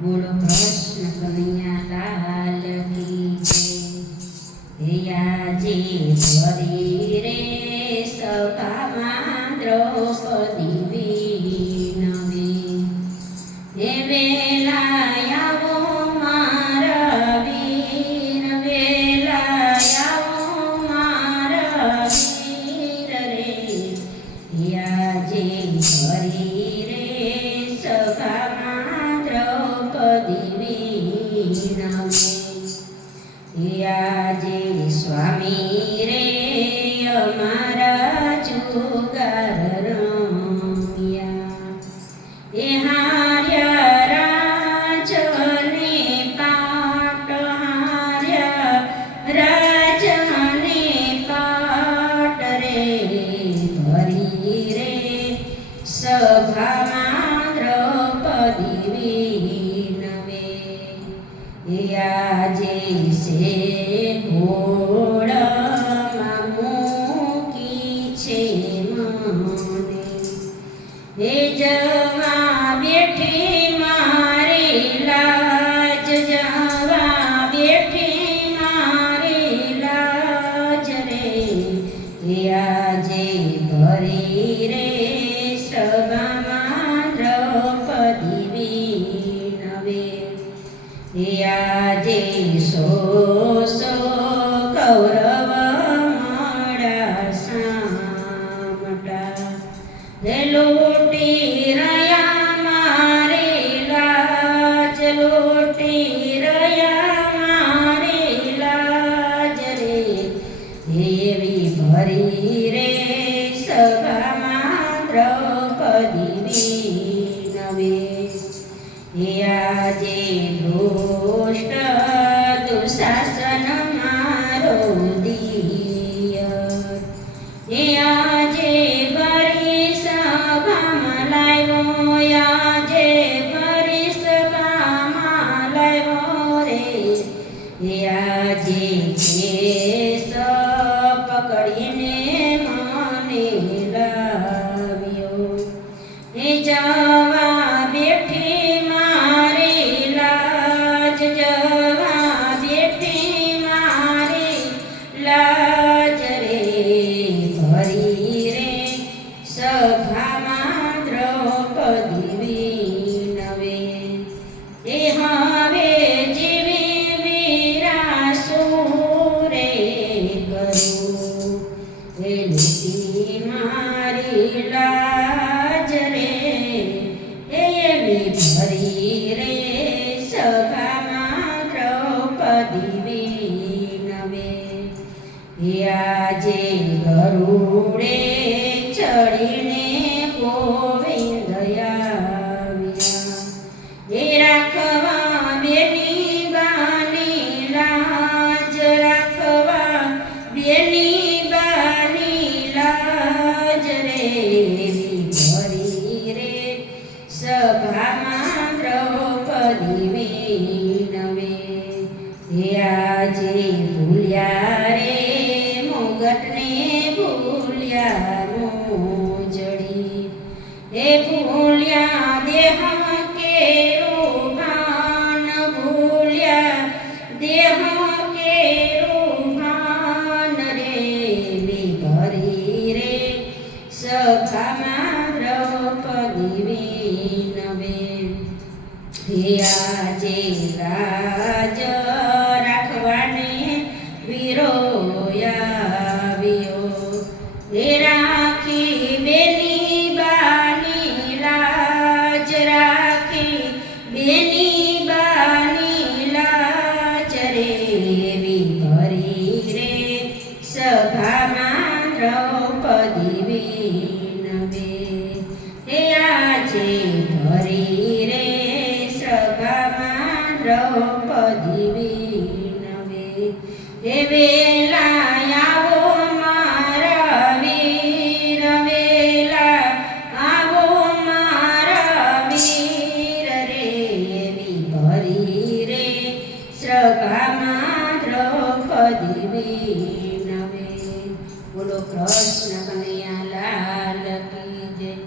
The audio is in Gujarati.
બોલો કૃષ્ણ કનૈયા લાલ કી જય। આજે ભરી રે સભામાં દ્રૌપદી વિનવી, હે વેલા આવો મારા વીર, વેલા આવો મારા વીર રે। આજે ભરી રે સભામાં દ્રૌપદી વિનવી, આજે સ્વામી રે અમારા જુગાર રમ્યા, એ હાર્યા રાજને પાટ, હાર્યા રાજને પાટ રે। ભરી રે સભામાં દ્રૌપદી વિનવે, આજે છે ઘોડામાં મૂકી છે મને, હે જવા બેઠી મારી લાજ, જવા બેઠી મારી લાજ રે। આજે ભરી રે સભામાં દ્રૌપદી વિનવે, આજે સો કૌરવ મળ્યા સામટા, હે લૂટી રહ્યા મારી લાજ, લૂટી રહ્યા મારી લાજ રે। એવી ભરી રે સભામાં દ્રૌપદી વિનવે, આજે દુષ્ટ દુશાસન મારો દિયર, આજે ભરી સભામાં લાવ્યો, આજે ભરી સભામાં લાવ્યો રે। આજે કેસ પકડીને મને લાવ્યો, એ જવા બેઠી મારી લાજ, જવા બેઠી મારી લાજ રે। ભરી રે સભામાં દ્રૌપદી વિનવે, એ હવે જીવી વીરાસુર રે કરું, એ લૂટી મારી લાજ રે। એવી ભરી રે સભામાં દ્રૌપદી વિનવે, આજે ગરુડે ચડીને ગોવિંદ આવ્યા, એ રાખવા બેની બાની લાજ, રાખવા બેની બાની લાજ રે। ભરી રે સભામાં દ્રૌપદી વિનવે, આજે ભૂલ્યા રે મુગટને ભૂલ્યા મોજડી, હે ભૂલ્યા દેહ કેરું ભાન, ભૂલ્યા દેહ કેરું ભાન રે। ભરી રે સભામાં દ્રૌપદી વિનવે, આજે લાજ રાખવાને વીરો આવ્યો, હે રાખી બેની બાની લાજ, રાખી બેની બાની લાજ રે। ભરી રે સભામાં દ્રૌપદી વિનવે, આજે ભરી રે સભામાં દ્રૌપદી વિનવે, હે